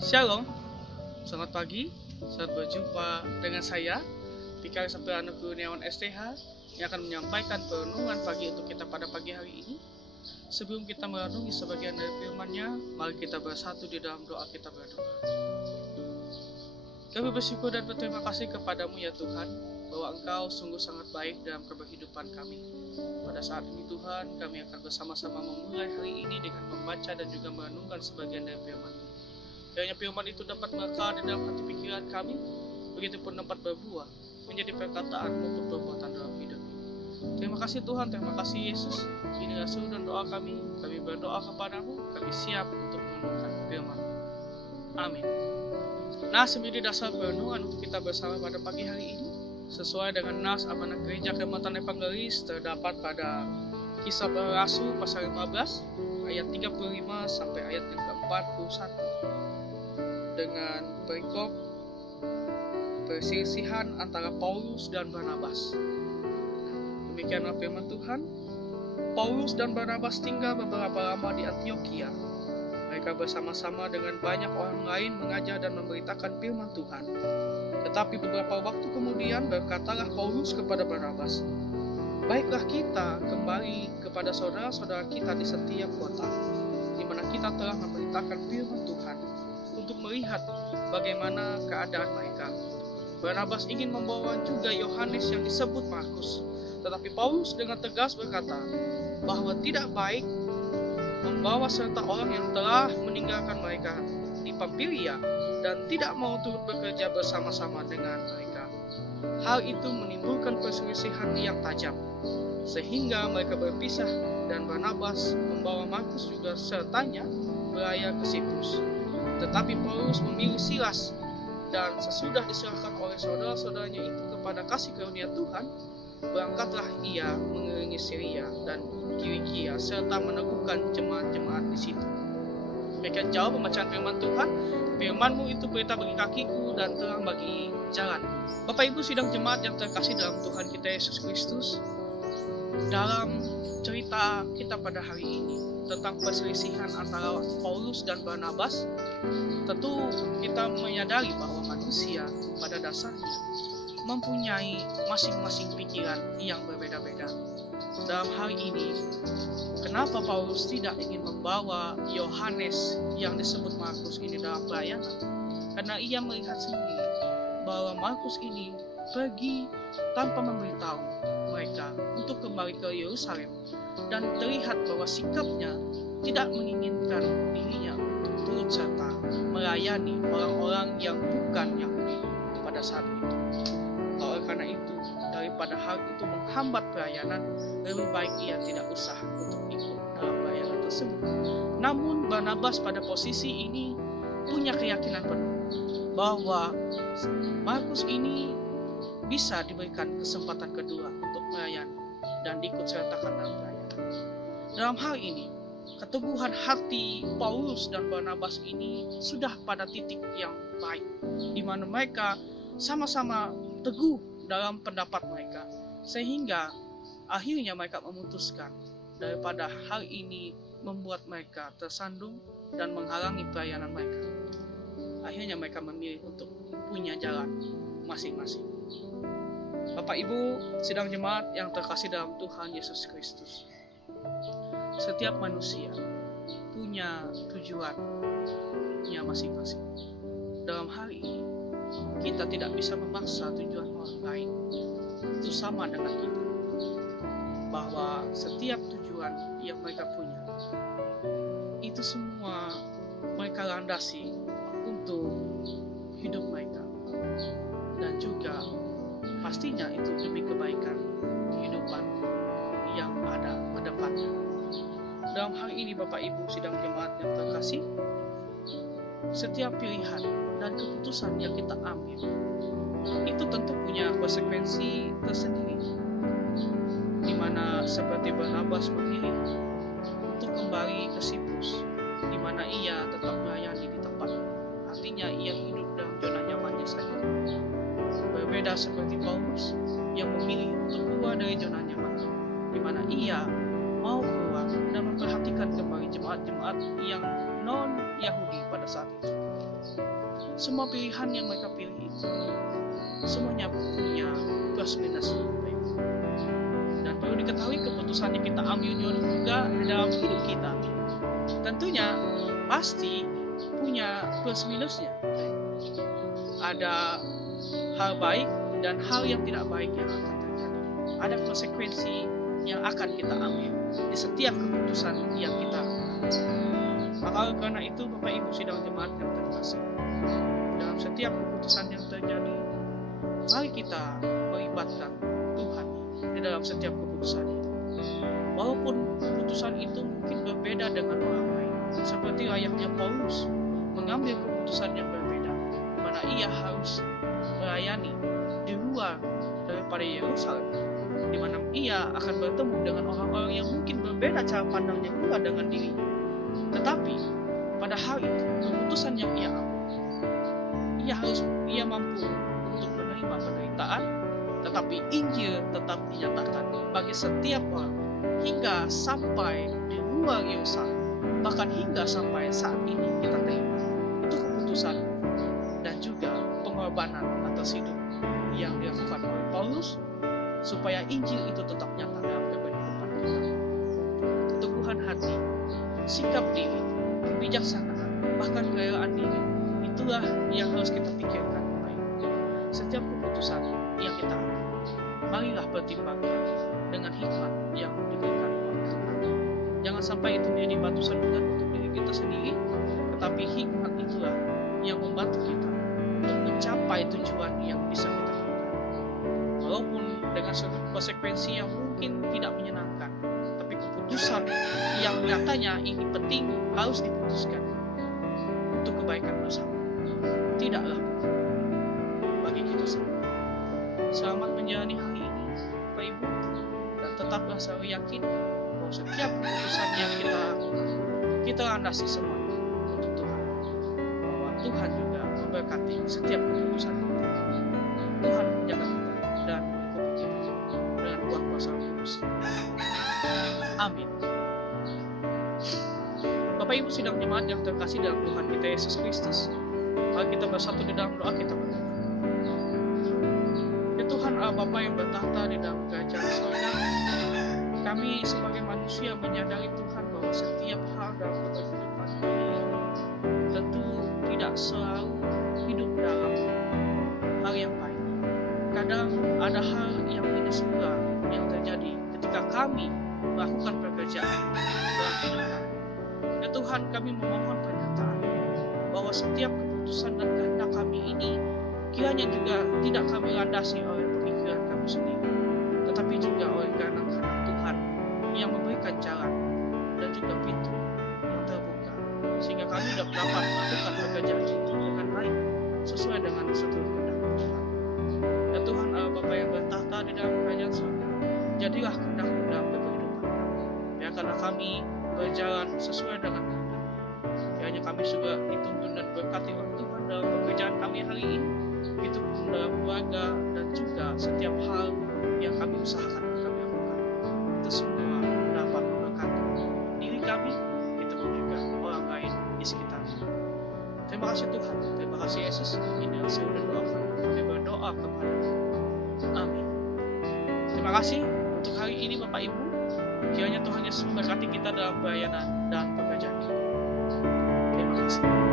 Shalom, selamat pagi, selamat berjumpa dengan saya, Pikar Semperano Kurniawan STH, yang akan menyampaikan perenungan pagi untuk kita pada pagi hari ini. Sebelum kita merenungi sebagian dari firman-Nya, mari kita bersatu di dalam doa kita berdoa. Kami bersyukur dan berterima kasih kepadamu ya Tuhan, bahwa Engkau sungguh sangat baik dalam kehidupan kami. Pada saat ini Tuhan, kami akan bersama-sama memulai hari ini dengan membaca dan juga merenungkan sebagian dari firman-Mu. Kiranya firman itu dapat mengakar di dalam hati pikiran kami, begitupun dapat berbuah menjadi perkataan maupun perbuatan dalam hidup ini. Terima kasih Tuhan, terima kasih Yesus. Inilah seru dan doa kami berdoa kepadamu, kami siap untuk merenungkan firman. Amin. Nas menjadi dasar perenungan untuk kita bersama pada pagi hari ini, sesuai dengan nas amanat gereja Kehormatan Evangelis terdapat pada Kisah Para Rasul pasal 15 ayat 35 sampai ayat yang ke-41. Dengan perikop perselisihan antara Paulus dan Barnabas. Demikianlah firman Tuhan. Paulus dan Barnabas tinggal beberapa lama di Antiokhia. Mereka bersama-sama dengan banyak orang lain mengajar dan memberitakan firman Tuhan. Tetapi beberapa waktu kemudian berkatalah Paulus kepada Barnabas, "Baiklah kita kembali kepada saudara-saudara kita di setiap kota, di mana kita telah memberitakan firman Tuhan, untuk melihat bagaimana keadaan mereka." Barnabas ingin membawa juga Yohanes yang disebut Markus, tetapi Paulus dengan tegas berkata bahwa tidak baik membawa serta orang yang telah meninggalkan mereka di Pamfilia dan tidak mau turut bekerja bersama-sama dengan mereka. Hal itu menimbulkan perselisihan yang tajam, sehingga mereka berpisah dan Barnabas membawa Markus juga sertanya berlayar ke Siprus. Tetapi Paulus memilih Silas, dan sesudah diserahkan oleh saudara-saudaranya itu kepada kasih karunia Tuhan, berangkatlah ia mengelilingi Syria dan Kilikia serta meneguhkan jemaat-jemaat di situ. Demikian jauh pembacaan firman Tuhan. Firman-Mu itu berita bagi kakiku dan terang bagi jalan. Bapak Ibu sidang jemaat yang terkasih dalam Tuhan kita Yesus Kristus, dalam cerita kita pada hari ini tentang perselisihan antara Paulus dan Barnabas, tentu kita menyadari bahwa manusia pada dasarnya mempunyai masing-masing pikiran yang berbeda-beda. Dalam hal ini, kenapa Paulus tidak ingin membawa Yohanes yang disebut Markus ini dalam pelayanan? Karena ia melihat sendiri bahwa Markus ini pergi tanpa memberitahu mereka untuk kembali ke Yerusalem, dan terlihat bahwa sikapnya tidak menginginkan dirinya untuk turut serta melayani orang-orang yang bukan Yahudi pada saat itu. Oleh karena itu, daripada hal itu menghambat pelayanan, lebih baik ia tidak usah untuk ikut dalam pelayanan tersebut. Namun Barnabas pada posisi ini punya keyakinan penuh bahwa Markus ini bisa diberikan kesempatan kedua untuk melayani dan diikut sertakan dalam pelayanan. Dalam hal ini, keteguhan hati Paulus dan Barnabas ini sudah pada titik yang baik, di mana mereka sama-sama teguh dalam pendapat mereka, sehingga akhirnya mereka memutuskan daripada hal ini membuat mereka tersandung dan menghalangi pelayanan mereka. Akhirnya mereka memilih untuk punya jalan masing-masing. Bapak Ibu sidang jemaat yang terkasih dalam Tuhan Yesus Kristus, setiap manusia punya tujuannya masing-masing. Dalam hal ini, kita tidak bisa memaksa tujuan orang lain itu sama dengan kita, bahwa setiap tujuan yang mereka punya itu semua mereka landasi untuk hidup mereka, dan juga pastinya itu demi kebaikan kehidupan yang ada ke depannya. Dalam hal ini Bapak Ibu sidang jemaat yang terkasih, setiap pilihan dan keputusan yang kita ambil itu tentu punya konsekuensi tersendiri, di mana seperti Barnabas memilih untuk kembali ke Siprus, di mana ia tetap melayani di tempat, artinya ia hidup dalam zona nyamannya saja. Berbeda seperti Paulus yang memilih untuk keluar dari zona nyamannya, di mana ia mau keluar dan memperhatikan kembali jemaat-jemaat yang non-Yahudi pada saat itu. semua pilihan yang mereka pilih itu semuanya punya plus minus. Dan perlu diketahui keputusan yang kita ambil juga di dalam hidup kita tentunya pasti punya plus minusnya. Ada hal baik dan hal yang tidak baik yang akan terjadi. Ada konsekuensi yang akan kita ambil di setiap keputusan yang kita ambil. Maka karena itu Bapak Ibu sidang jemaat yang terkasih, dalam setiap keputusan yang terjadi, mari kita melibatkan Tuhan di dalam setiap keputusan itu. Walaupun keputusan itu mungkin berbeda dengan orang lain, seperti layaknya Paulus mengambil keputusan yang berbeda, mana ia harus melayani di luar daripada Yerusalem, di mana ia akan bertemu dengan orang-orang yang mungkin berbeda cara pandangnya pula dengan dirinya. Tetapi pada hal itu, keputusan yang ia ambil, ia mampu untuk menerima penderitaan, tetapi Injil tetap dinyatakan bagi setiap orang hingga sampai di luar Yerusalem, bahkan hingga sampai saat ini kita terima. Itu keputusan dan juga pengorbanan atas hidup yang dilakukan oleh Paulus supaya Injil itu tetap nyata dalam kehidupan kita. Keteguhan hati, sikap diri, kebijaksanaan, bahkan kerelaan diri, itulah yang harus kita pikirkan. Setiap keputusan yang kita ambil, marilah pertimbangkan dengan hikmat yang diberikan oleh Tuhan. Jangan sampai itu menjadi batu sandungan untuk diri kita sendiri, tetapi hikmat itulah yang membantu kita untuk mencapai tujuan yang bisa kita lakukan. Walaupun dengan konsekuensi yang mungkin tidak menyenangkan, tapi keputusan yang nyatanya ini penting harus diputuskan untuk kebaikan bersama. Tidaklah bagi kita semua. Selamat menjalani hari ini, Bapak Ibu, dan tetaplah selalu yakin bahwa setiap keputusan yang kita lakukan, kita landasi semuanya untuk Tuhan. Bahwa Tuhan juga memberkati setiap keputusan kita. Tuhan menjaga kita dan mengikuti kita dengan kuat kuasa kudus. Amin. Bapak Ibu sidang jemaat yang terkasih dalam Tuhan kita Yesus Kristus, mari kita bersatu di dalam doa kita berdoa. Ya Tuhan Allah Bapa yang bertahta di dalam kerajaan surga, kami sebagai manusia menyadari Tuhan bahwa setiap hal dalam kehidupan kami tentu tidak selalu hidup dalam hal yang baik. Kadang ada hal yang minus pula yang terjadi ketika kami melakukan pekerjaan dalam hidup kami. Ya Tuhan, kami memohon pernyataan bahwa setiap keputusan dan kehendak kami ini kiranya juga tidak kami landasi oleh pemikiran kami sendiri, tetapi juga oleh kehendak Tuhan yang memberikan jalan dan juga pintu yang terbuka, sehingga kami dapat melakukan pekerjaan itu dengan baik sesuai dengan seluruh kehendak Tuhan. Ya Tuhan Allah Bapa yang bertahta di dalam kerajaan surga, jadilah kehendak-Mu dalam kehidupan kami. Ya karena kami berjalan sesuai dengan kehendak. Kiranya kami juga dituntun dan berkati oleh Tuhan dalam pekerjaan kami hari ini, itu pun dalam keluarga dan juga setiap hal yang kami usahakan kami lakukan. Itu semua dapat memberkati diri kami, itu pun juga orang lain di sekitar kami. Terima kasih Tuhan, terima kasih Yesus. Ini yang saya sudah doakan, kami berdoa kepada Amin. Terima kasih untuk hari ini Bapak Ibu. Kiranya Tuhan Yesus memberkati kita dalam pelayanan dan pekerjaan kita. Terima kasih.